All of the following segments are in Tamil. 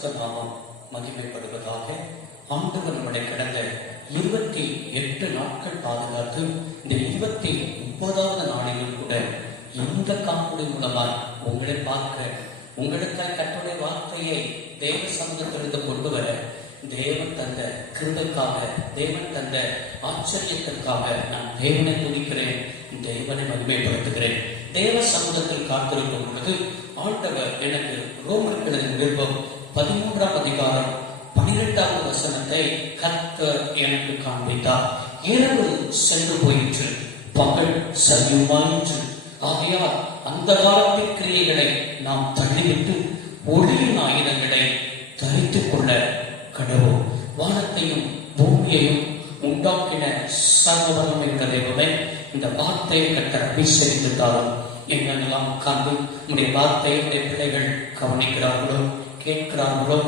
பரிசுத்த நாமம் மகிமைப்படுவதாக. ஆண்டவர் நம்மளை கடந்த 28 நாட்கள் பாதுகாத்து இந்த 29வது நாளிலும் கூட இந்த காணொளி மூலமாய் உங்களை பார்க்க, உங்களுக்காய் கர்த்தருடைய வார்த்தையை தேவ சமூகத்திலிருந்து கொண்டு வர தேவன் தந்த கிருபைக்காக, தேவன் தந்த ஆச்சரியத்திற்காக நான் தேவனை துதிக்கிறேன், தேவனை மகிமைப்படுத்துகிறேன். தேவ சமூகத்தில் காத்திருக்கும் பொழுது ஆண்டவர் எனக்கு ரோமர்கள் நிருபம் 13ஆம் அதிகாரம் 12வது வசனத்தை கர்த்தர் எனக்கு காண்பித்தார். இரவு சென்று போயிற்று, பகல் சரியுமாயிற்று. ஆகையால் அந்த காலத்தின் கிரியைகளை நாம் தள்ளிவிட்டு ஒளியின் ஆயுதங்களை தரித்துக் கொள்ள கடவுள். வானத்தையும் பூமியையும் உண்டாக்கின சர்வவல்லமை என்ற தெய்வமே, இந்த வார்த்தையை கர்த்தர் அபிஷேகித்தாலும் எங்கெல்லாம் காண்பு உடைய வார்த்தையுடைய பிள்ளைகள் கவனிக்கிறார்களோ, கேட்கிறார்களோ,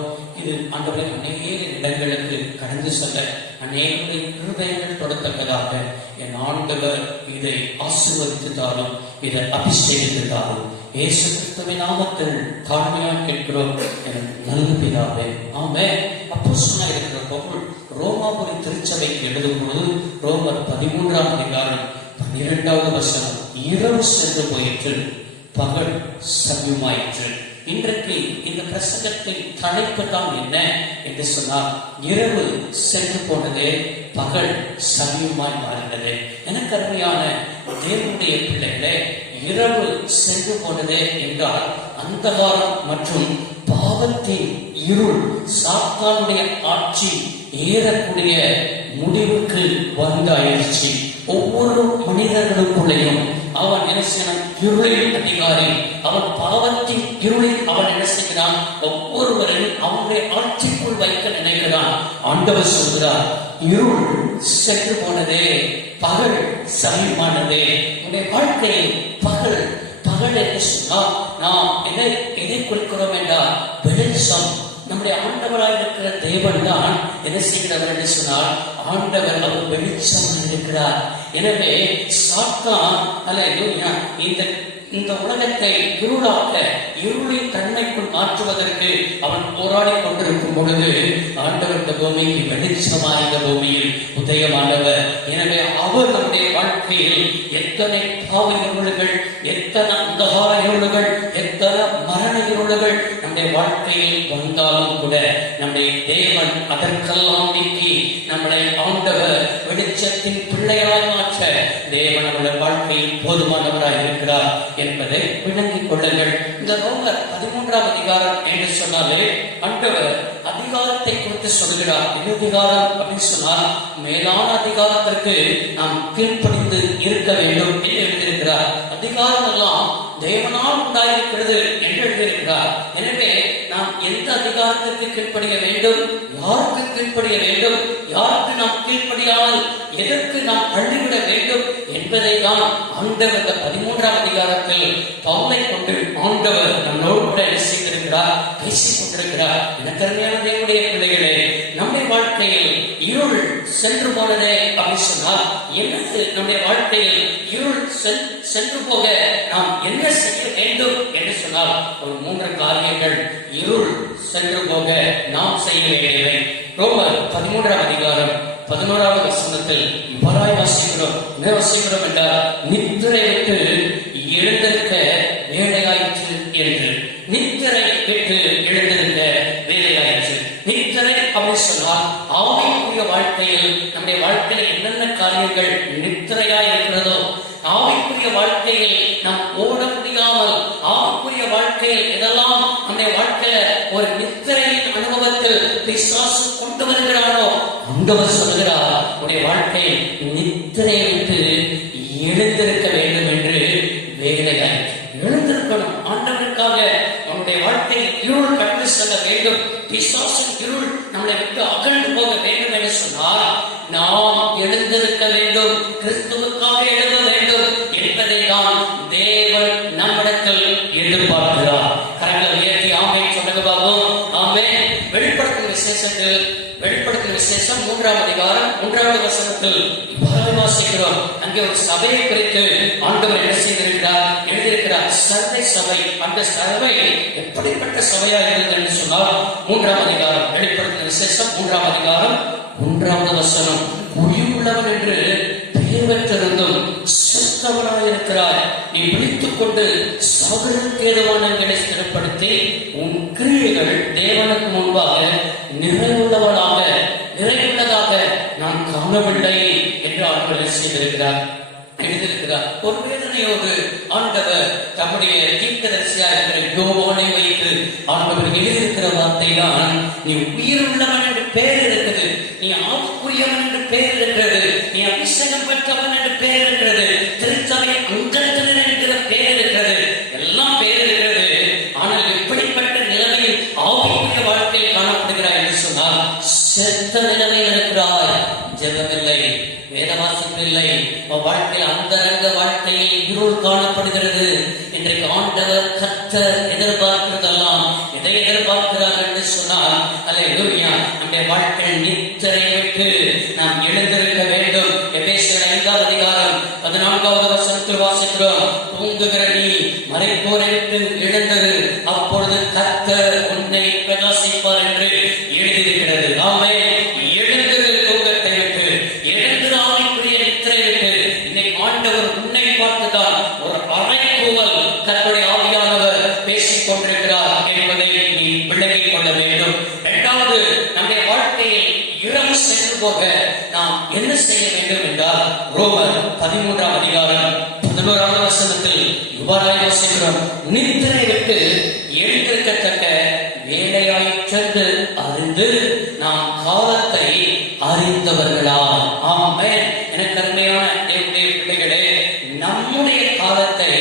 இது ஆண்டவரை அநேக இடங்களுக்கு கடந்து செல்ல அநேக இருதயங்கள் தொடத்தக்கதாக என் ஆண்டவர் இதை ஆசீர்வதித்தாலும், இதை அபிஷேகித்தாலும் இயேசு கிறிஸ்துவின் நாமத்தில் தாழ்மையாக கேட்கிறோம் எனக்கு நல்ல பிதாவே, ஆமென். அப்போஸ்தலனாக இருக்கிற பவுல் ரோமாபுரி திருச்சபைக்கு எழுதும் பொழுது ரோமர் 13ஆம் அதிகாரம் 12வது வசனம், இரவு சென்று போயிற்று, பகல் சரியுமாயிற்று. இன்றைக்கு இந்த பிரசங்கத்தின் தலைப்பு தான் என்ன என்று சொன்னால், இரவு சென்று போனது, பகல் சரியுமாய் மாறினது. எனக்கு அருமையான தேவனுடைய பிள்ளைகளே, இரவு சென்று போனது என்றால் அந்தகாரம் மற்றும் பாவத்தின் இருள், சாத்தானுடைய ஆட்சி ஏறக்கூடிய முடிவுக்கு வந்தாயிடுச்சு. ஒவ்வொரு மனிதர்களுக்குள்ளேயும் அவன் என்ன செய்யணும்? இருளின் அதிகாரி. அவன் பாவத்தின் இருளில் அவன் என்ன செய்கிறான்? ஒவ்வொருவரையும் அவனுடைய ஆட்சிக்குள் வைக்க நினைக்கிறான். ஆண்டவர் சொல்கிறார், இருள் சென்று போனதே, பகல் சமீபமானதே. உன்னுடைய வாழ்க்கையில் பகல் என்று சொன்னால் நாம் எதை குறிக்கிறோம் என்றால் வெளிச்சம். நம்முடைய ஆண்டவராக இருக்கிற தேவன் தான் என்ன செய்கிறவர் என்று சொன்னால், ஆண்டவர் அவர் வெளிச்சம் இருக்கிறார். எனவே சாத்தான் அல்லேலூயா இந்த உலகத்தை இருளாக்க, இருளின் தன்மைக்குள் மாற்றுவதற்கு அவன் போராடி கொண்டிருக்கும் பொழுது ஆண்டவர் இந்த பூமிக்கு வெளிச்சமாக இந்த பூமியில் உதயமானவர். எனவே அவர் நம்முடைய வாழ்க்கையில் எத்தனை பாவ இருளுகள், எத்தனை அந்தகார இருளுகள், எத்தனை மரண இருளுகள் நம்முடைய வாழ்க்கையில் வந்தாலும் கூட நம்முடைய தேவன் அதற்கெல்லாம் நீக்கி நம்மளை ஆண்டவர் வெளிச்சத்தின் பிள்ளைகளாய் மாற்ற தேவன் நம்முடைய வாழ்க்கையில் போதுமானவராய் இருக்கிறார் என்பதை விளங்கிக் கொள்ளுங்கள். இந்த ரோமர் 13ஆம் அதிகாரம் என்று சொன்னாலே ஆண்டவர் அதிகாரத்தை குறித்து சொல்கிறார். என்ன அதிகாரம் அப்படின்னு சொன்னால், மேலான அதிகாரத்திற்கு நாம் கீழ்ப்படிந்து இருக்க வேண்டும் என்று எழுதியிருக்கிறார். அதிகாரம் எல்லாம் தேவனால் உண்டாயிருக்கிறது என்று எழுதியிருக்கிறார். எனவே நாம் எந்த அதிகாரத்திற்கு கீழ்ப்படிய வேண்டும், யாருக்கு கீழ்ப்படிய வேண்டும், யாருக்கு நாம் கீழ்ப்படியாமல் எதற்கு நாம் அழிவிட வேண்டும் என்பதை தான் ஆண்டவர் 13ஆம் அதிகாரத்தில் பவுலை கொண்டு ஆண்டவர் நம்மளோடு கூட என்ன செய்திருக்கிறார், பேசிக் கொண்டிருக்கிறார். எனக்கருமையான தேவனுடைய பிள்ளைகளே, நம்முடைய வாழ்க்கையில் இருள் சென்று போனதே அப்படின்னு சொன்னால் என்னது? நம்முடைய வாழ்க்கையில் இருள் சென்று போக நாம் என்ன செய்ய வேண்டும் என்று சொன்னால் ஒரு 3 காரியங்கள் இருள் சென்று போக நாம் செய்ய வேண்டியவை. ரோமர் 13ஆம் அதிகாரம் 11வது வசனத்தில் இவ்வாறாய் வாசிக்கிறோம். என்ன வாசிக்கிறோம் என்றால், நித்திரை விட்டு எழுந்திருக்க வேலையாயிற்று என்று. நித்திரை விட்டு எழுந்திருக்க வேலையாயிற்று. நித்திரை அப்படின்னு சொன்னால் ஆவிக்குரிய வாழ்க்கையில் நம்முடைய வாழ்க்கையில் என்னென்ன காரியங்கள் நித்திரையா இருக்கிறதோ, ஆவிக்குரிய வாழ்க்கையில் நாம் ஓட முடியாமல், ஆவிக்குரிய வாழ்க்கையில் இதெல்லாம் நம்முடைய வாழ்க்கையில ஒரு நித்திரையின் அனுபவத்தில் பிசாசு கொண்டு வருகிறானோ, ஆண்டவர் சொல்கிறார், உடைய வாழ்க்கையில் நித்திரையை விட்டு எழுந்திருக்க வேண்டும் என்று வேலையாய் எழுந்திருக்கணும். ஆண்டவருக்காக நம்முடைய வாழ்க்கையில் இருள் கடந்து செல்ல வேண்டும், பிசாசின் இருள் நம்மளை விட்டு அகழ்ந்து போக வேண்டும் என்று சொன்னால் நாம் எழுந்திருக்க வேண்டும், கிறிஸ்துவுக்காக எழுத வேண்டும் என்பதை தான் தேவன் நம்மிடத்தில் எதிர்பார்க்கிறார். கரங்களை உயர்த்தி ஆமென் சொல்லுங்க பாப்போம். ஆமென். வெளிப்படுத்தும் விசேஷம் எபேசியர் 3ஆம் அதிகாரம் 3வது வசனத்தில் வாசிக்கிறோம். அங்கே ஒரு சபையை குறித்து ஆண்டவர் என்ன செய்திருக்கிறார், எழுதியிருக்கிறார். சந்தை சபை. அந்த சபை எப்படிப்பட்ட சபையா இருந்தது என்று சொன்னால் 3ஆம் அதிகாரம், வெளிப்படுத்தின விசேஷம் 3ஆம் அதிகாரம் 1வது வசனம். உயிருள்ளவன் என்று பெயர் பெற்றிருந்தும் செத்தவனாயிருக்கிறாய். நீ விழித்துக் கொண்டு சகலருக்கு ஏதுவானங்களை ஸ்திரப்படுத்தி உன் கிரியைகள் தேவனுக்கு முன்பாக நிறைவுள்ளதாக நான் காணவில்லை என்று ஆண்டவர் செய்திருக்கிறார், எழுதியிருக்கிறார். ஒரு வேதனையோடு ஆண்டவர் தம்முடைய தீர்க்கதரிசியாக இருக்கிற யோவானை வைத்து ஆண்டவர் எழுதியிருக்கிற வார்த்தை தான், நீ உயிர் உள்ளவன் என்று பெயர் இருக்குது, நீ ஆவிக்குரியவன் என்று பெயர் இருக்கிறது, நீ அபிஷேகம் பெற்றவன் என்று பெயர் இருக்கிறது, திருச்சபை அங்கத்தினர் என்கிற பெயர் இருக்கிறது, எல்லாம் பெயர் இருக்கிறது. ஆனால் எப்படிப்பட்ட நிலைமையில் ஆவிக்குரிய வாழ்க்கையில் காணப்படுகிறாய் என்று சொன்னால் செத்த நிலைமையில் இருக்கிறாய். ஜெபமில்லை, வேத வாசிப்பு இல்லை, வாழ்க்கையில் அந்தரங்க வாழ்க்கையில் இருள் காணப்படுகிறது. இன்றைக்கு ஆண்டவர் கர்த்தர் எதிர்பார்க்கிறதெல்லாம் எதை எதிர்பார்க்கிறார் என்று சொன்னால், அல்லேலூயா, நம்முடைய வாழ்க்கையில் நித்திரை விட்டு நாம் எழுந்திருக்க வேண்டும். எபேசியர் 5ஆம் அதிகாரம் 14வது வசனத்தில் வாசிக்கிறோம். தூங்குகிற நீ மறைப்போரை விட்டு எழுந்தது, அப்பொழுது கர்த்தர் உன்னை பிரகாசிப்பார் என்று எழுதியிருக்கிறது. ஆமே, எழுந்தது தூக்கத்தை விட்டு, எழுந்தது ஆவிக்குரிய நித்திரை விட்டு. இன்னைக்கு ஆண்டவர் உன்னை பார்த்துதான் ஒரு அறைகூவல் தன்னுடைய ஆவியானவர் பேசிக் கொண்டிருக்கிறார் என்பதை நீ விளங்கிக் கொள்ள வேண்டும். இரண்டாவது, நம்முடைய வாழ்க்கையில் இரவு சென்று போக நாம் என்ன செய்ய வேண்டும் என்றால், ரோமர் 13ஆம் அதிகாரம் 11வது வசனத்தில் இவ்வாறாய் வாசிக்கிறோம். நித்திரை விட்டு எழுந்திருக்கத்தக்க வேலையாயிற்று அறிந்து நாம் காலத்தை அறிந்தவர்களா. ஆமென். எனக்கு அருமையான தேவனுடைய பிள்ளைகளே, நம்முடைய காலத்தை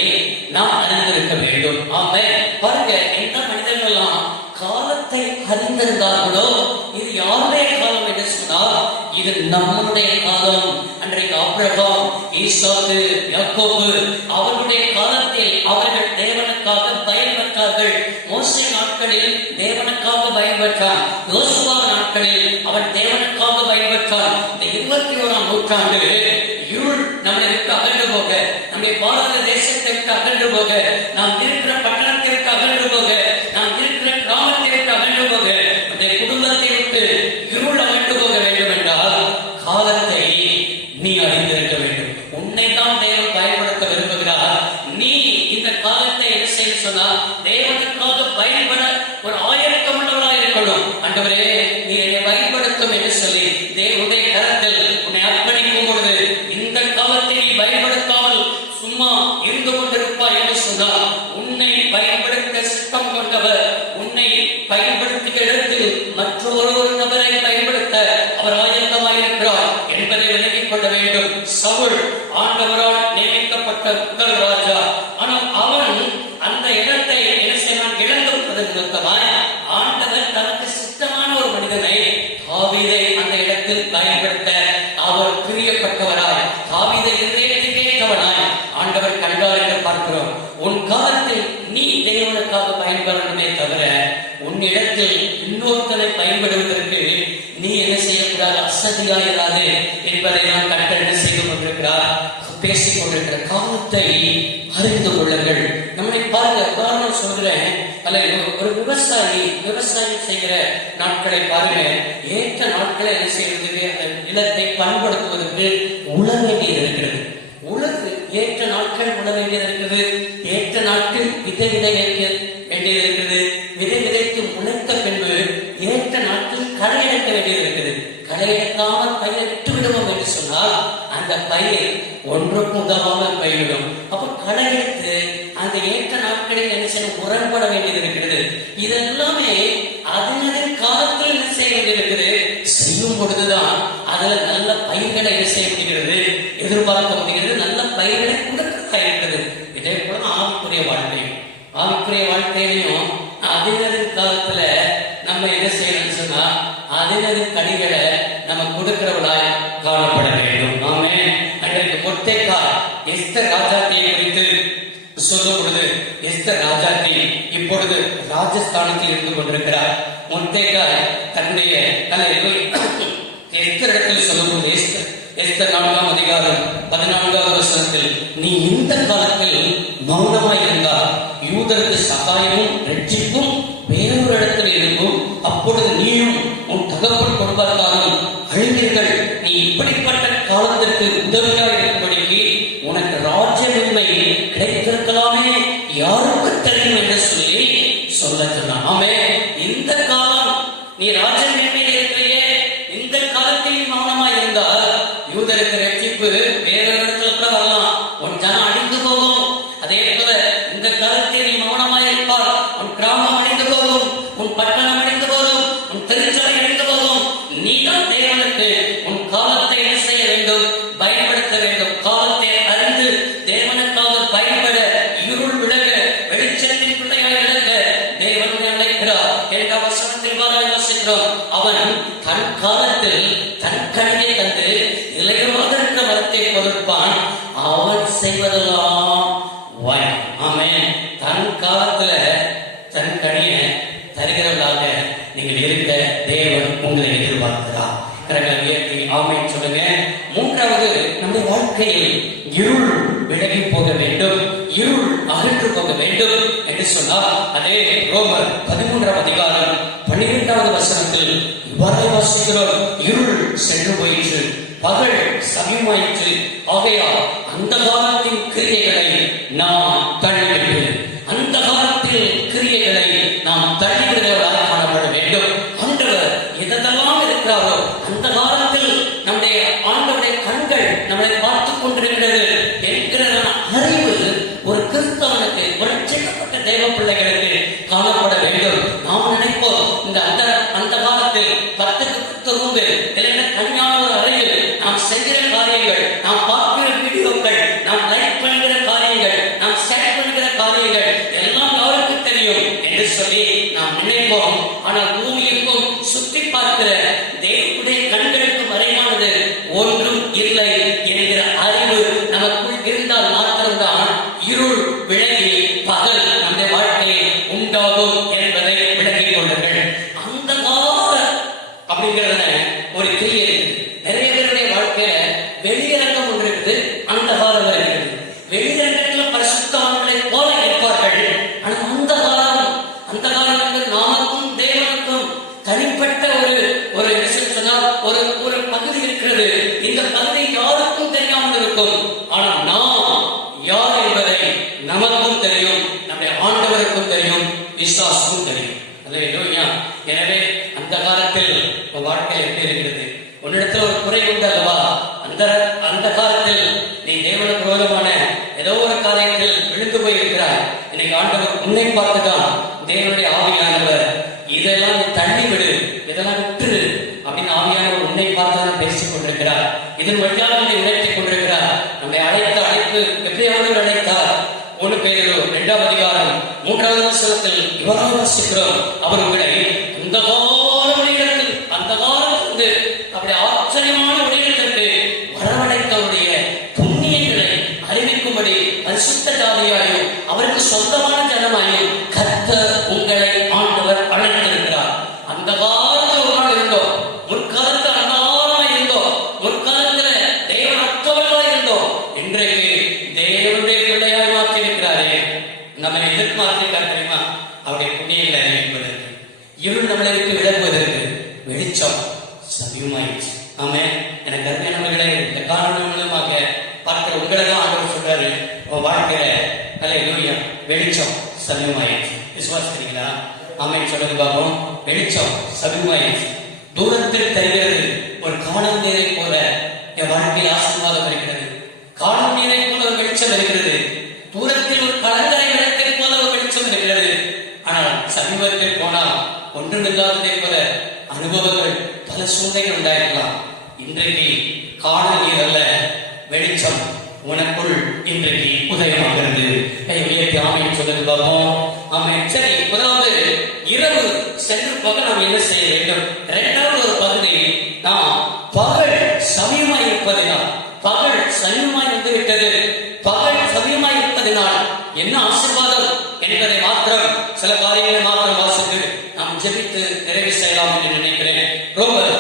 நாம் அறிந்திருக்க வேண்டும். ஆமென். பாருங்க, எந்த மனிதர்களெல்லாம் காலத்தை அறிந்திருந்தார்களோ, இது யாருடைய காலம் என்று சொன்னால் இது நம்முடைய காலம். அன்றைக்கு ஆபிரகாம், ஈசாக்கு, யாக்கோபு அவர்களுடைய காலத்தில் அவர்கள் தேவனுக்காக பயன்பெற்றார்கள். மோசே நாட்களில் தேவனுக்காக பயன்பெற்றான். யோசுவா நாட்களில் அவன் தேவனுக்காக பயன்பெற்றான். இந்த 21ஆம் நூற்றாண்டு இருள் நம்மை விட்டு அகன்று போக, நம்முடைய பாரத தேசத்தை விட்டு அகன்று போக, நாம் இருக்கிற பட்டணத்தை விட்டு அகன்று போக, நாம் இருக்கிற கிராமத்தை விட்டு அகன்று போக, நம்முடைய குடும்பத்தை விட்டு இருள் அகன்று போக வேண்டும் என்றால் காலத்தை நீ அறிந்திருக்க வேண்டும். உன்னை தான் தேவன் பயன்படுத்த விரும்புகிறார். நீ இந்த காலத்தை என்ன செய்ய சொன்னால் தேவனுக்காக பயன்பட ஒரு ஆயத்தம் உள்ளவராக இருக்கணும். ஆண்டவரே, நீ என்னை பயன்படுத்தும் என்று சொல்லி தேவனுடைய கரத்தில் உன்னை அர்ப்பணிக்கும் பொழுது இந்த காலத்தை நீ பயன்படுத்தாமல் சும்மா இருந்து கொண்டிருப்பாய் என்று சொன்னால் உன்னை பயன்படுத்த சித்தம் கொண்டவர், உன்னை பயன்படுத்தி எடுத்து மற்றொரு நபரை பயன்படுத்த அவர் ஆயத்தமாயிருக்கிறார் என்பதை விலகிக் கொள்ள வேண்டும். சவுல் ஆண்டவரால் நியமிக்கப்பட்ட முதல் ராஜா. ஆனால் அவன் அந்த இடத்தை என்ன செய்வான், இழந்தது நிறுத்தமாய் ஆண்டவர் தனக்கு சித்தமான ஒரு மனிதனை தாவீதை அந்த இடத்தில் பயன்படுத்த அவர் பிரியப்பட்டவராய், தாவீதை கேட்டவனாய் ஆண்டவர் கண்டார் என்று பார்க்கிறோம். உன் காலத்தில் நீ தேவனுக்காக பயன்படணுமே தவிர உன் இடத்தில் இன்னொருத்தரை பயன்படுவதற்கு நீ என்ன செய்யக்கூடாது, அசதியாயிராது என்பதை நான் கர்த்தர் என்ன செய்து கொண்டிருக்கிறார், பேசிக் கொண்டிருக்கிற காலத்தை அறிந்து கொள்ளுங்கள். நம்மை பாருங்க, உதாரணம் சொல்கிறேன். ஒரு விவசாயி செய்கிற நாட்களை பாருங்க. ஏற்ற நாட்களை என்ன செய்வதற்கு, அந்த நிலத்தை பண்படுத்துவதற்கு உழ வேண்டியது இருக்கிறது. உழவு ஏற்ற நாட்கள் உழ வேண்டியது இருக்கிறது. ஏற்ற நாட்கள் விதை வேண்டியது இருக்கிறது. விதை விதைத்து முளைத்த பின்பு ஏற்ற நாட்கள் களை எடுக்க வேண்டியது இருக்குது. களை எடுக்காமல் பயிரை விட்டு விடுவோம் என்று சொன்னால் அந்த பயிர் ஒன்றுக்கு உதவாமல் பயிரிடும். அப்ப களை எடுத்து அந்த ஏற்ற நாட்களில் என்ன செய்ய முரண்பட வேண்டியது இருக்கிறது. இதெல்லாமே அதனின் காலத்தில் என்ன செய்ய வேண்டியிருக்கிறது. செய்யும் பொழுதுதான் அதுல நல்ல பயிர்களை என்ன செய்ய முடிகிறது, எதிர்பார்க்க முடிகிறது, நல்ல பயிர்களை கொடுக்கிறதா இருக்கிறது. இதே போல ஆவிக்குரிய வாழ்க்கையிலையும் அதினரின் காலத்துல நம்ம என்ன செய்யணும்னு சொன்னா அதினரின் கனிகளை நம்ம கொடுக்கிறவளாய் காணப்பட வேண்டும். நாமே அன்றைக்கு மொர்தெக்காய் எஸ்தர் ராஜாத்தியை குறித்து சொல்லும் பொழுது, எஸ்தர் ராஜாத்தி இப்பொழுது ராஜஸ்தானத்தில் இருந்து கொண்டிருக்கிறார். மொர்தெக்காய் தன்னுடைய எஸ்தர் இடத்தில் சொல்லும்போது எஸ்தர் 4ஆம் அதிகாரம் 14வது வசனத்தில், நீ இந்த காலத்தில் மௌனமாய் இருந்தால் யூதருக்கு சகாயமும் ரட்சிப்பும் வேறொரு இடத்தில் இருக்கும், அப்பொழுது நீயும் உன் தகப்பன் குடும்பத்தாரும் அழிவீர்கள். நீ இப்படிப்பட்ட காலத்திற்கு உதவியாக இருக்கும்படிக்கு உனக்கு ராஜ்யமின்மை கிடைத்திருக்கலாமே, யாருக்கு தெரியும் என்று சொல்லி சொல்ல சொன்னான். ஆமே, இந்த காலம் நீ ராஜ்யமின்மையில் இருக்கிறையே, இந்த காலத்தில் மௌனமாய் இருந்தால் யூதருக்கு ரட்சிப்பு வேறொரு இடத்துல கூட வரலாம், உன் ஜனம் அழிந்து போகும். அதே போல இந்த காலத்தில் நீ மௌனமாய் இருப்பால் உன் கிராமம் அழிந்து போகும், உன் பட்டணம் அழிந்து போகும், உன் திருச்சபை அழிந்து போகும். நீதான் தேவனுக்கு உன் காலத்தை என்ன செய்ய வேண்டும்? பயன்படுத்த வேண்டும். காலத்தை அறிந்து தேவனுக்காக பயன்பட, இருள் விலக, வெளிச்சத்தின் பிள்ளையாக இருக்க தேவன் அழைக்கிறார். என்ற வசனத்தில் வாசிக்கிறோம், அவன் தன் காலத்தில் தன் கனியை தந்து இளையமாக இருக்கிற மரத்தை கொடுப்பான், அவன் செய்வதெல்லாம் வாய். ஆமென். தன் காலத்துல தன் கனியை தருகிறவர்களாக நீங்கள் இருக்க தேவன் உங்களை எதிர்பார்க்கிறார். கரங்களை உயர்த்தி ஆமென் சொல்லுங்க. மூன்றாவது, நம்முடைய வாழ்க்கையில் இருள் விலகி போக வேண்டும், இருள் அகன்று போக வேண்டும் என்று சொன்னால், அதே ரோமர் 13ஆம் அதிகாரம் 12வது வசனத்தில் இவ்வாறு வாசிக்கிறோம், இருள் சென்று போயிற்று, பகல் சமயமாயிற்று, ஆகையால் அந்த காலத்தின் கிரியைகளை நாம் தள்ளிவிட்டு, அந்த காலத்தில் கிரியைகளை நாம் தள்ளிவிடுகிறவர்களாக காணப்பட வேண்டும். ஆண்டவர் எதெல்லாம் இருக்கிறாரோ அந்த காலத்தில் நம்முடைய ஆண்டவருடைய கண்கள் நம்மளை பார்த்துக் கொண்டிருக்கிறது என்கிற அறிவு ஒரு கிறிஸ்தவனுக்கு, ஒரு ரட்சிக்கப்பட்ட தேவ பிள்ளைகளுக்கு காணப்பட வேண்டும். நாம் நினைப்போம், இந்த அந்த காலத்தில் 10க்கு ரூபு இல்லைன்னா கல்யாண ஒரு அறையில் நாம் செய்கிற காரியங்கள், நாம் பார்க்கிற வீடியோக்கள், நாம் லைக் பண்ணுகிற காரியங்கள், நாம் ஷேர் பண்ணுகிற காரியங்கள் எல்லாம் யாருக்கு தெரியும் என்று சொல்லி நாம் நினைப்போம். ஆனால் பூமியிற்கும் சுற்றி பார்க்கிற தேவனுடைய கண்களுக்கு மறைவானது ஒன்றும் இல்லை என்கிற அறிவு நமக்குள் இருந்தால் மாத்திரம்தான் இருள் விலகி பகல் நம்முடைய வாழ்க்கையை உண்டாகும் என்பதை விளங்கிக் கொள்ளுங்கள். அந்த கால அப்படிங்கிறத ஒரு கிரியை இருக்கு. நிறைய பேருடைய வாழ்க்கையில வெளியரங்கம் ஒன்று இருக்குது, அந்த காலம் இருக்கிறது. வெளியரங்கத்துல பரிசுத்தவான்களை போல இருப்பார்கள். ஆனால் அந்த காலம் வந்து நமக்கும் தேவனுக்கும் தனிப்பட்ட ஒரு சொன்னால் ஒரு பகுதி இருக்கிறது. இந்த பகுதி யாருக்கும் தெரியாமல் இருக்கும். ஆனால் நாம் யார் என்பதை நமக்கும் தெரியும், நம்முடைய ஆண்டவருக்கும் தெரியும், விசுவாசமும் தெரியும். அல்லேலூயா. எனவே அந்த காலத்தில் வாழ்க்கை எப்படி இருக்கிறது? உன்னிடத்தில் ஒரு குறை உண்டு அல்லவா? அந்த காலத்தில் நீ தேவனுக்கு விரோதமான ஏதோ ஒரு காரியத்தில் விழுந்து போய் இருக்கிறாய். இன்னைக்கு ஆண்டவர் உன்னை பார்த்துதான் தேவனுடைய ஆவியானவர் இதெல்லாம் நீ தள்ளிவிடு, இதெல்லாம் விட்டுரு அப்படின்னு ஆவியானவர் உன்னை பார்த்துதான் பேசிக் கொண்டிருக்கிறார். இதன் வழியாக உன்னை உழைத்துக் கொண்டிருக்கிறார். நம்மை அழைப்பு எப்படியாவது அழைத்தார். 1 பேதுரு 2ஆம் அதிகாரம் 3வது வசனத்தில் இவ்வாறு வாசிக்கிறோம், அவர் உங்களை அந்த காலத்தில் அந்த காலத்திலிருந்து அப்படி ஆச்சரியமான உலகத்திற்கு வரவழைத்தவருடைய புண்ணியங்களை அறிவிக்கும்படி பரிசுத்த ஜாதியாயும் அவருக்கு சொந்தமான ஜனமாயும் கர்த்தர் உங்களை ஆண்டவர் அழைத்திருக்கிறார். அந்த காலத்தில் ஒரு நாள் இருந்தோம், முற்காலத்தில் அன்னாரா இருந்தோம், முற்காலத்துல தேவனற்றவர்களா இருந்தோம். இன்றைக்கு தேவனுடைய பிள்ளையாய் மாற்றி இருக்கிறாரே, நம்ம எதற்கு மாற்றிருக்கார் தெரியுமா? அவருடைய புண்ணியங்களை அறிவிப்பதற்கு, இருள் நம்மளை விட்டு விலகுவதற்கு, வெளிச்சம் சமயமாயிடுச்சு. ஆமே, எனக்கு அருமையானவர்களே, இந்த காரணம் மூலமாக பார்க்கிற உங்களை தான் ஆண்டவர் சொல்றாரு, வாழ்க்கையில அல்லேலூயா வெளிச்சம் சமயமாயிடுச்சு. விசுவாசிக்கிறீங்களா? ஆமே சொல்லுங்க பாப்போம். வெளிச்சம் சமயமாயிடுச்சு. தூரத்தில் தெரிகிறது ஒரு காணல் நீரை போல என் வாழ்க்கையில் ஆசீர்வாதம் இருக்கிறது. காணல் நீரை போல ஒரு வெளிச்சம் இருக்கிறது. தூரத்தில் ஒரு கலங்கரை விளக்கை போல ஒரு வெளிச்சம் இருக்கிறது. ஆனால் சமீபத்தில் போனால் ஒன்றுமில்லாததை போல அனுபவங்கள் பல சூழ்நிலைகள் உண்டாயிருக்கலாம். இன்றைக்கு காணல் நீர் அல்ல, வெளிச்சம் உனக்குள் இன்றைக்கு உதயமாகிறது. ஆமைன்னு சொல்லுங்க பாப்போம். ஆமை. சரி, முதலாவது இரவு சென்று போக நாம் என்ன செய்ய வேண்டும்? 2வது ஒரு பகுதி, நாம் பகல் சமயமாய் இருப்பதினால், பகல் சமயமாய் வந்துவிட்டது, பகல் சமயமாய் இருப்பதினால் என்ன ஆசீர்வாதம் என்பதை மாத்திரம் சில காரியங்களை மாத்திரம் வாசித்து நாம் ஜெபித்து நிறைவு செய்யலாம் என்று நினைக்கிறேன். ரோமர்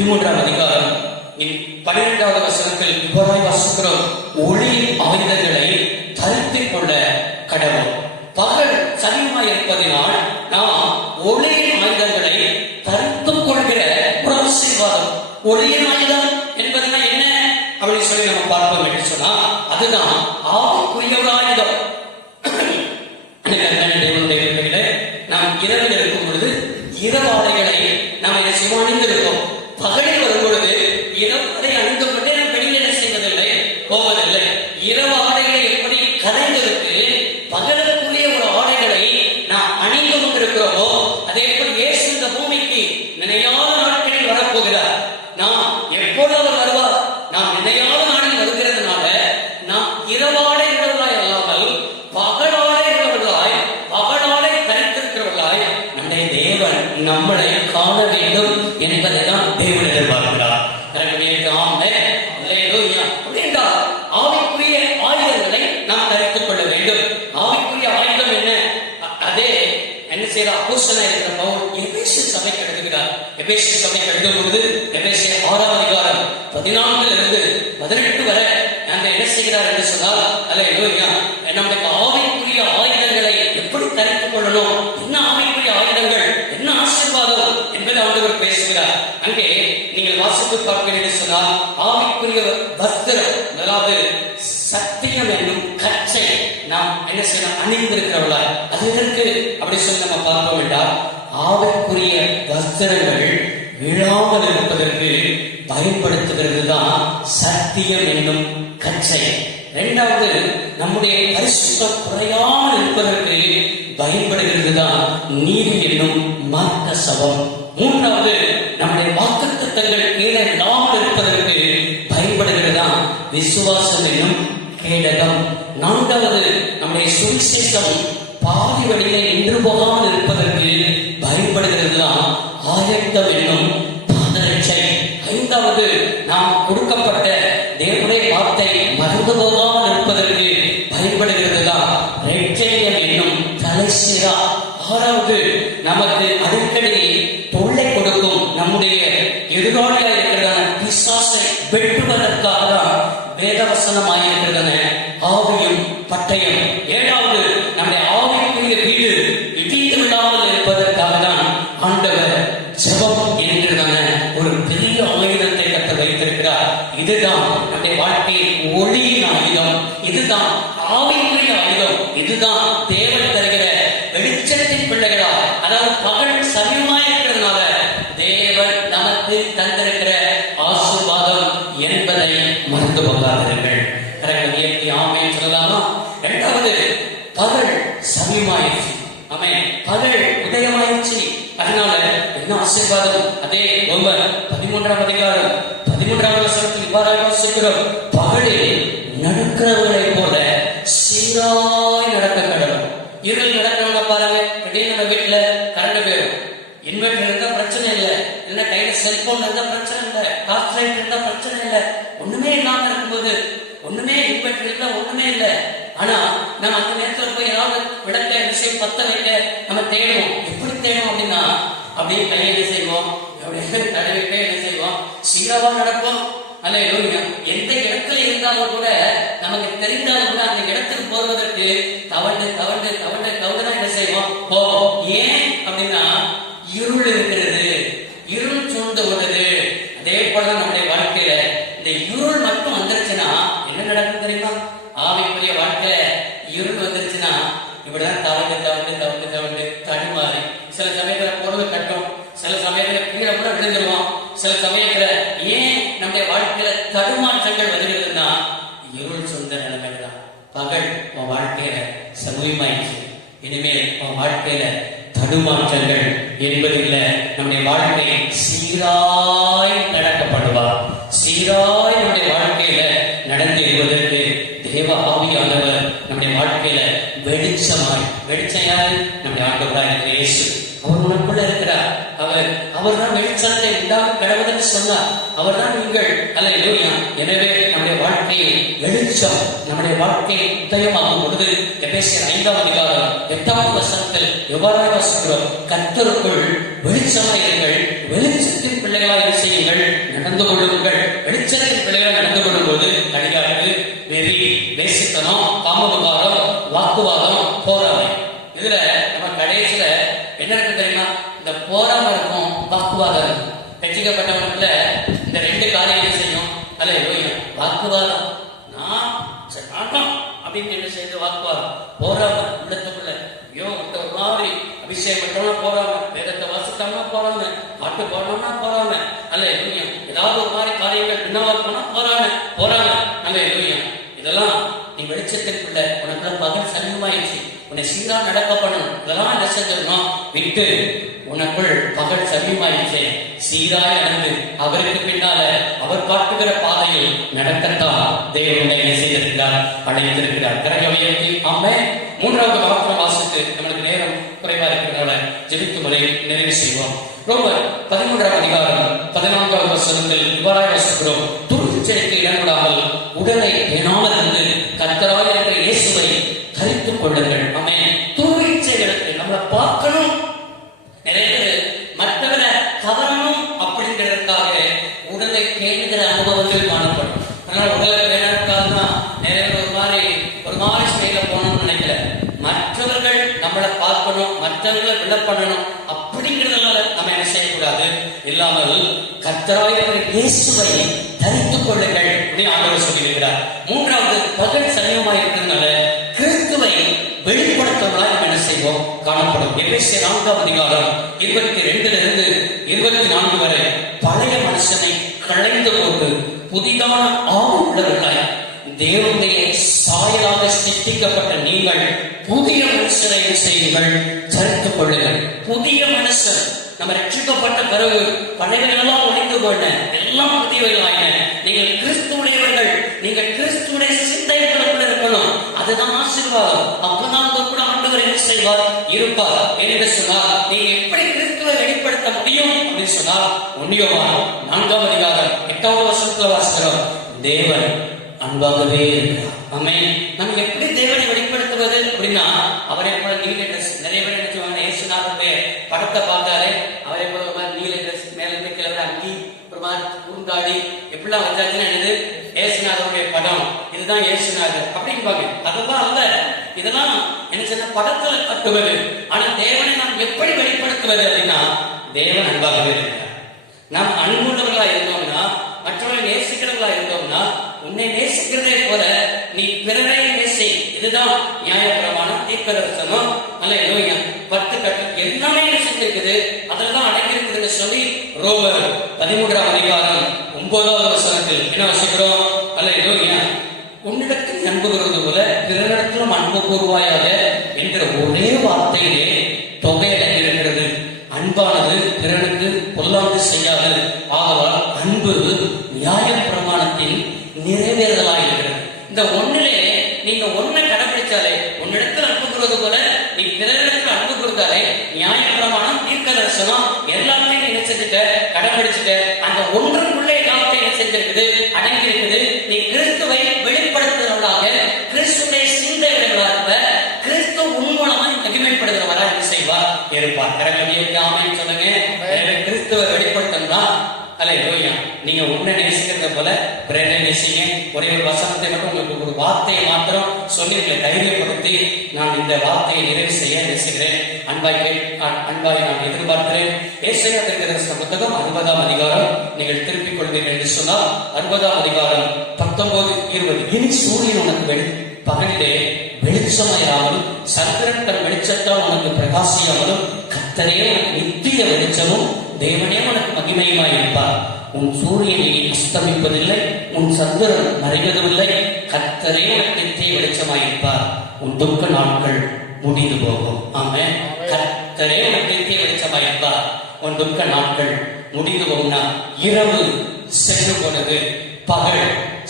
13ஆம் அதிகாரம் 12வது வசனத்தில் இவ்வாறாய் வாசிக்கிறோம். ஒளியின் ஆயுதங்களை தரித்துக் கொள்ள கடவுள். பகல் சமீபமாய் இருப்பதினால் நாம் ஒளியின் ஆயுதங்களை தரித்துக் கொள்கிற ஒரு ஆசீர்வாதம். ஒளியின் ஆயுதம் என்பதுனா என்ன அப்படின்னு சொல்லி நம்ம பார்ப்போம் என்று சொன்னா, அதுதான் ஆவிக்குரிய ஒரு ஆயுதம். நாம் இரவில் இருக்கும் பொழுது இரவு ஆடைகளை நாம் அணிந்திருக்கோம். பகலில் வரும் பொழுது இரவு ஆடை அணிந்து கொண்டே நாம் வெளியில் என்ன செய்வதில்லை, போவதில்லை. இரவு ஆடைகளை எப்படி கரைந்திருக்கு பகலுக்குரிய ஒரு ஆடைகளை நாம் அணிந்து கொண்டிருக்கிறோமோ, அதே போல் இயேசு இந்த பூமிக்கு நினையாத நாட்களில் வரப்போகிறார். நாம் எப்போது அவர் வருவார்? நாம் நினையாத நாளில் வருகிறதுனால நாம் இரவாடை உள்ளவர்களாய் அல்லாமல் பகலாடை உள்ளவர்களாய், பகலாடை தரித்திருக்கிறவர்களாய் நம்முடைய தேவன் நம்மளை காண வேண்டும் என்பதை தான் தேவன் எதிர்பார்க்கிறார். ஆவிக்குரிய ஆயுதங்களை நாம் தரித்துக் கொள்ள வேண்டும். ஆவிக்குரிய ஆயுதம் என்ன? அதே என்ன செய்யற அப்போஸ்தலனாய் இருக்கிற பவுல் எபேசு சபைக்கு எழுதுகிறார். எபேசு சபைக்கு எழுதும் பொழுது எபேசு 6ஆம் அதிகாரம் 14 18 வரை அந்த என்ன செய்கிறார் என்று சொன்னால், அல்லேலூயா, நம்முடைய ஆவிக்குரிய ஆயுதங்களை எப்படி தரித்துக் கொள்ளணும், என்ன ஆவிக்குரிய ஆயுதங்கள், என்ன ஆசீர்வாதம் என்பதை ஆண்டவர் பேசுகிறார். அங்கே நீங்கள் வாசித்து பார்க்கிறீர்கள் சொன்னால், ஆவிக்குரிய வஸ்திரம், அதாவது சத்தியம் என்னும் கச்சை நாம் என்ன செய்யணும், அணிந்திருக்கிறவர்களா. அது எதற்கு அப்படி சொல்லி நம்ம பார்ப்போம் என்றால், ஆவிக்குரிய வஸ்திரங்கள் விழாமல் இருப்பதற்கு பயன்படுத்துகிறது தான் சத்தியம் என்னும் கச்சை. இரண்டாவது, நம்முடைய பரிசுத்தம் குறையாமல் இருப்பதற்கு பயன்படுகிறது தான் நீதி என்னும் மார்க்க சபம். மூன்றாவது, நம்முடைய வாக்குத்தத்தங்கள் கீழே இல்லாமல் இருப்பதற்கு பயன்படுகிறது தான் விசுவாசம் என்னும் கேடகம். நான்காவது, நம்முடைய சுவிசேஷம் பாதி வழியிலே நின்று போகாமல் இருப்பதற்கு பயன்படுகிறது தான் ஆயத்தம் என்னும் பாதரட்சை. ஐந்தாவது, நாம் கொடுக்கப்பட்ட தேவனுடைய வார்த்தை மறந்து போகாமல் இருப்பதற்கு பயன்படுகிறது தான் ரெட்சையம் என்னும் தலைசீரா. ஆறாவது, நமக்கு அடிக்கடி தொல்லை கொடுக்கும் நம்முடைய எதிராளியாக இருக்கிறதான பிசாசை வெட்டுவதற்காக தான் வேதவசனமாக இருக்கிறதான ஆவியும் பட்டயம். ஏழாவது, நம்முடைய ஆவிக்குரிய வீடு இடிந்து விடாமல் இருப்பதற்காக தான் ஆண்டவர் ஜெபம் என்கிறதான ஒரு பெரிய ஆயுதத்தை கட்ட வைத்திருக்கிறார். இதுதான் நம்முடைய வாழ்க்கையில் ஒளியின் ஆயுதம், இதுதான் ஆவிக்குரிய ஆயுதம், இதுதான் தேவன் தருகிற வெளிச்சத்தின் பிள்ளைகளா. அதாவது பகல் சமயமாய் இருக்கிறதுனால தேவன் நமக்கு தந்திருக்கிற ஆசீர்வாதம் என்பதை மறந்து போகாதீர்கள். ஆமே சொல்லலாமா? இரண்டாவது, பகல் சமயமாயிடுச்சு. ஆமே, பகல் உதயமாயிடுச்சு. அதனால என்ன ஆசீர்வாதம்? அதே ரோமர் 13ஆம் அதிகாரம் 13ஆம் வசனத்தில் இவ்வாறாக வாசிக்கிறோம். பகலில் நடக்கிறவர்களை போல சீராய் நடக்க கடவுள். இருள் நடக்கிறவங்க பாருங்க, திடீர்னு நம்ம வீட்டுல கரண்ட் போயிடும். இன்வெர்டர் இருந்தா பிரச்சனை இல்லை, இல்ல கையில செல்போன் இருந்தா பிரச்சனை இல்லை, டார்ச் லைட் இருந்தா பிரச்சனை இல்லை. ஒண்ணுமே இல்லாம இருக்கும்போது, ஒண்ணுமே இன்வெர்டர் இருந்தா ஒண்ணுமே இல்லை. ஆனா நம்ம அந்த நேரத்துல போய் ஏதாவது விளக்க விஷயம் பத்த வைக்க நம்ம தேடுவோம். எப்படி தேடுவோம் அப்படின்னா, அப்படியே கையை என்ன செய்வோம், அப்படியே தடவிட்டே என்ன செய்வோம், சீராவா நடப்போம். அல்லேலூயா. எந்த இடத்துல இருந்தாலும் கூட நமக்கு தெரிந்தாலும் கூட அந்த இடத்துக்கு போவதற்கு தவண்டு தவண்டு தவண்டு தவண்டுதான் என்ன செய்வோம், போவோம். ஏன் அப்படின்னா இருள் இருக்கிறது, இருள் சூழ்ந்து உள்ளது. அதே போலதான் நம்முடைய வாழ்க்கையில இந்த இருள் மட்டும் வந்துருச்சுன்னா என்ன நடக்கும் தெரியுமா? ஆவிக்குரிய வாழ்க்கை இருள் வந்துருச்சுன்னா இப்படிதான் தவண்டு தவண்டு தவண்டு தவண்டு தடுமாறி, சில சமயத்துல பொருளை கட்டும், சில சமயத்துல கீழே கூட விழுந்துருவோம். சில சமயத்துல ஏன் நம்முடைய வாழ்க்கையில தடுமாற்றங்கள் வருகிறதுனா இருள் சொந்த நிலைமைதான். பகல் உன் வாழ்க்கையில சமூகமாயிடுச்சு, இனிமேல் உன் வாழ்க்கையில தடுமாற்றங்கள் என்பதில்லை. நம்முடைய வாழ்க்கை சீராய் நடக்கப்படுவார். சீராய் நம்முடைய வாழ்க்கையில நடந்து வருவதற்கு தேவ ஆவியானவர் நம்முடைய வாழ்க்கையில வெளிச்சமாய், வெளிச்சமாய் நம்முடைய ஆண்டவராய் இயேசு அவர் உனக்குள்ள இருக்கிறார். அவர்தான் வெளிச்சத்தை உண்டாக கடவுள்னு சொன்னார். அவர்தான் நீங்கள் அல்லேலூயா. எனவே நம்முடைய வாழ்க்கையை வெளிச்சம், நம்முடைய வாழ்க்கையை உதயமாகும் பொழுது எபேசியர் 5ஆம் அதிகாரம் 8ஆம் வசனத்தில் எவ்வாறாக வாசிக்கிறோம்? கர்த்தருக்குள் வெளிச்சமாயிருங்கள், வெளிச்சத்தின் பிள்ளைகளாக செய்யுங்கள், நடந்து கொள்ளுங்கள். வெளிச்சத்தின் பிள்ளைகளாக நடந்து கொள்ளும் போது கடிகாரத்து, வெறி, வேசித்தனம், காமவிகாரம், வாக்குவாதம், போராமை. இதுல நம்ம கடைசியில என்ன இருக்கு தெரியுமா? இந்த போராம இருக்கும், வாக்குவாதம் இருக்கும். ரட்சிக்கப்பட்டவனுக்குள்ள இந்த 2 காரியத்தை செய்யும். அல்லேலூயா. வாக்குவாதம், நான் அப்படின்னு என்ன செய்யுது? வாக்குவாதம், போராம உள்ளத்துக்குள்ள. ஐயோ, இந்த ஒரு மாதிரி அபிஷேகம் பண்ணோம்னா போறாம, வேதத்தை வாசித்தோம்னா போறாம, பாட்டு போடணும்னா போறாம, அல்லேலூயா. ஏதாவது ஒரு மாதிரி காரியங்கள் பின்னவா போனா போறாம, அல்லேலூயா. இதெல்லாம் நீ வெளிச்சத்திற்குள்ள உனக்குள்ள பகல் சமயமாயிடுச்சு, உன்னை சீரா நடக்க பண்ணணும். இதெல்லாம் என்ன செஞ்சிடணும்? விட்டு உனக்குள் பகல் சமயமாயிடுச்சு, சீராய் நடந்து அவருக்கு பின்னால அவர் காட்டுகிற பாதையில் நடக்கத்தான் தேவனை என்ன செய்திருக்கிறார்? அழைத்திருக்கிறார். கரங்களை உயர்த்தி ஆமென். 3வது வாக்கியம் வாசித்து நம்மளுக்கு நேரம் குறைவா இருக்கிறதால ஜெபித்து முறை நிறைவு செய்வோம். ரோமர் 13ஆம் அதிகாரம் 14வது வசனத்தில் இவ்வாறாக வாசிக்கிறோம். துர்ச்செயலுக்கு இடங்கொடாமல் உடலை பேணாமல் இருந்து கர்த்தராகிய இயேசுவை தரித்துக் கொள்ளுங்கள். ஆமென். துர்ச்செயலுக்கு நம்மளை பார்க்கணும், நிறைய பேர் மற்றவரை கவரணும் அப்படிங்கிறதுக்காக உடலை பேணுகிற அனுபவத்தில் காணப்படும். அதனால உடலை பேணறதுக்காக நிறைய பேர் ஒரு மாதிரி ஸ்டைல போகணும்னு நினைக்கல. மற்றவர்கள் நம்மளை பார்க்கணும், மற்றவர்களை விட பண்ணணும் அப்படிங்கிறதுனால நம்ம என்ன செய்யக்கூடாது? இல்லாமல் கர்த்தராகிய இயேசுவை தரித்துக் கொள்ளுங்கள் அப்படின்னு ஆண்டவர் சொல்லியிருக்கிறார். 3வது பகல் சமயமாக இருக்கிறதுனால கிறிஸ்துவை வெளிப்படுத்துவதால் நம்ம என்ன செய்வோம்? காணப்படும். எபேசியர் 4ஆம் அதிகாரம் 22 24 வரை பழைய மனுஷனை களைந்து போட்டு புதிதான ஆவி உள்ளவர்களாய் தேவனுடைய சாயலாக சிருஷ்டிக்கப்பட்ட நீங்கள் புதிய மனுஷனை செய்யுங்கள், தரித்துக் கொள்ளுங்கள். புதிய மனுஷன் நம்ம ரட்சிக்கப்பட்ட பிறகு பழையவர்களெல்லாம் ஒழிந்து போன, எல்லாம் புதியவர்களாயின. நீங்கள் கிறிஸ்துவுடையவர்கள், நீங்கள் கிறிஸ்துவுடைய சிந்தைகளுக்குள்ள இருக்கணும். அதுதான் ஆசீர்வாதம். அப்பதான் கூட ஆண்டவர் என்ன செய்வார்? இருப்பார். என்று சொன்னால் நீங்க எப்படி கிறிஸ்துவை வெளிப்படுத்த முடியும் அப்படின்னு சொன்னால் 1 யோவான் 4ஆம் அதிகாரம் 8வது வசனத்துல வாசிக்கிறோம். தேவன் அன்பாகவே இருக்கிறார். ஆமென். நம்ம எப்படி தேவனை வெளிப்படுத்துவது அப்படின்னா, அவரை போல நீல ட்ரெஸ். நிறைய பேர் நினைச்சுவாங்க இயேசுநாதருடைய படத்தை பார்த்தாலே அவரை போல ஒரு மாதிரி நீல ட்ரெஸ், மேல இருந்து கீழே அங்கி ஒரு மாதிரி குறுந்தாடி எப்படிலாம் வந்தாச்சுன்னா என்னது? இயேசுநாதருடைய படம், இதுதான் இயேசுநாதர் அப்படின்பாங்க. அதெல்லாம் அல்ல. இதெல்லாம் என்ன சொன்ன படத்துல கட்டுவது. ஆனா தேவனை நாம் எப்படி வெளிப்படுத்துவது அப்படின்னா, தேவன் அன்பாகவே இருக்கிறார். நாம் அன்புள்ளவர்களா இருந்தோம்னா, மற்றவர்களை நேசிக்கிறவர்களா இருந்தோம்னா, உன்னை நேசிக்கிறதே போல நீ பிறரை நேசி. இதுதான் நியாயப்பிரமாணம், தீர்க்கதரிசனம், அல்லேலூயா, 10 கட்டளை எல்லாமே செஞ்சிருக்குது. அதெல்லாம் அடங்கியிருக்குதுன்னு சொல்லி ரோமர் 13ஆம் அதிகாரம் 9வது வசனத்தில் என்ன வாசிக்கிறோம்? அல்லேலூயா. உன்னிடத்தில் அன்பு கூறுவது போல பிறரிடத்திலும் அன்பு கூறுவாயாக என்கிற ஒரே வார்த்தையிலே தொகை அடங்கியிருக்கிறது. அன்பானது பிறனுக்கு பொல்லாங்கு செய்யாது. ஆதலால் அன்பு நியாய பிரமாணத்தின் நிறைவேறுதலாக இருக்கிறது. இந்த ஒண்ணிலே நீங்க ஒன்னை கடைபிடிச்சாலே, உன்னிடத்தில் அன்பு கூறுவது போல நீ பிறரிடத்தில் அன்பு கொடுத்தாலே, நியாய பிரமாணம், தீர்க்க தரிசனம் எல்லாமே நீ என்ன செஞ்சுட்ட? கடைபிடிச்சுட்ட. அந்த ஒன்றுக்குள்ளே எல்லாத்தையும் என்ன செஞ்சிருக்குது? அடங்கி இருக்குது. நீ கிறிஸ்துவை வெளிப்படுத்துவதாக, கிறிஸ்துடைய சிந்தைகளாக, கிறிஸ்து உன் மூலமா மகிமைப்படுகிறவரா என்ன செய்வார்? இருப்பார். ஆமென் சொல்லுங்க. கிறிஸ்துவை வெளிப்படுத்தா அல்லேலூயா. நீங்க உன்னை நேசிக்கிறத போல பிறரை நேசிங்க. ஒரே ஒரு வசனத்தை மட்டும், உங்களுக்கு ஒரு வார்த்தையை மாத்திரம் சொல்லி தைரியப்படுத்தி நான் இந்த வார்த்தையை நிறைவு செய்ய நேசிக்கிறேன். அன்பாய் நான் எதிர்பார்க்கிறேன். ஏசாயா தீர்க்கதரிசன புத்தகம் 60ஆம் அதிகாரம் நீங்கள் திருப்பிக் கொள்வீர்கள் என்று சொன்னால் 60ஆம் அதிகாரம் 19, 20. இனி சூரியன் உனக்கு பகலிலே வெளிச்சமாயாமல், சந்திரன் தன் வெளிச்சத்தால் உனக்கு பிரகாசியாமலும், கர்த்தரே உனக்கு நித்திய வெளிச்சமும் தேவனே உனக்கு மகிமையுமாய் இருப்பார். உன் சூரியனை அஸ்தமிப்பதில்லை, உன் சந்திரன் மறைவதுமில்லை. கர்த்தரே உனக்கு நித்திய வெளிச்சமாயிருப்பார். உன் துக்க நாட்கள் முடிந்து போகும். ஆமென். கர்த்தரே உனக்கு நித்திய வெளிச்சமாயிருப்பார். உன் துக்க நாட்கள் முடிந்து போகும்னா, இரவு சென்று போனது, பகல்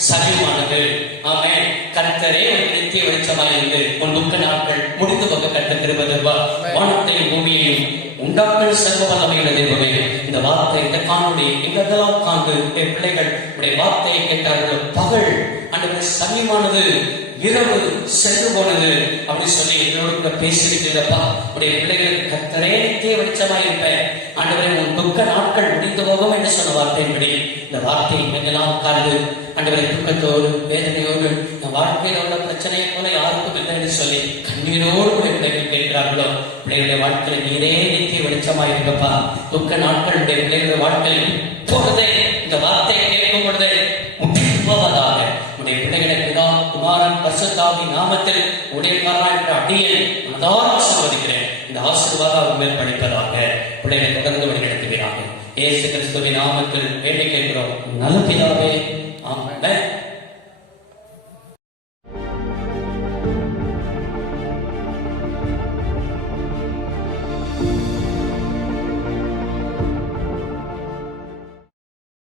சமயமானது. ஆமென். கர்த்தரே உனக்கு நித்திய வெளிச்சமாயிருந்து உன் துக்க நாட்கள் முடிந்து போக கர்த்தர் கிருபை தருவார். வானத்தையும் பூமியையும் உண்டாக்கள் சர்வ வல்லமையுள்ள தெய்வமே, இந்த வார்த்தை இந்த காணொளி எங்கெல்லாம் உட்கார்ந்து என் பிள்ளைகள் உடைய வார்த்தையை கேட்டார்கள். பகல் ஆண்டவரே சமயமானது, இரவு சென்று போனது அப்படின்னு சொல்லி என்னோடு கூட பேசியிருக்கிறப்பா. உடைய பிள்ளைகளுக்கு கர்த்தரே நித்திய வெளிச்சமாய் இருப்பேன். ஆண்டவரே உன் துக்க நாட்கள் முடிந்து போகும் என்று சொன்ன வார்த்தையின்படி இந்த வார்த்தையை எங்கெல்லாம் உட்கார்ந்து ஆண்டவரை துக்கத்தோடு வேதனையோடு இந்த வாழ்க்கையில உள்ள பிரச்சனையை போல யாருக்கும் இல்லை என்று சொல்லி கண்ணீரோடு பிள்ளைகள் கேட்கிறார்களோ, பிள்ளைகளுடைய வாழ்க்கையில நீரே நித்திய வெளிச்சமாய் இருக்கப்பா. துக்க நாட்களுடைய பிள்ளைகளுடைய வாழ்க்கையில் இப்பொழுதே இந்த வார்த்தையை கேட்கும் பொழுதே முற்றிட்டு போவதாக. உடைய பிள்ளைகளுக்கு தான் குமாரன் பரிசுத்தாவி நாமத்தில் உடையக்காரா என்ற அடியை நான் ஆசீர்வதிக்கிறேன். இந்த ஆசீர்வாதம் அவர் மேல் படிப்பதாக. பிள்ளைகளை தொடர்ந்து வழி நடத்துகிறார்கள். இயேசு கிறிஸ்துவின் நாமத்தில் வேண்டி கேட்கிறோம் நல்ல பிதாவே.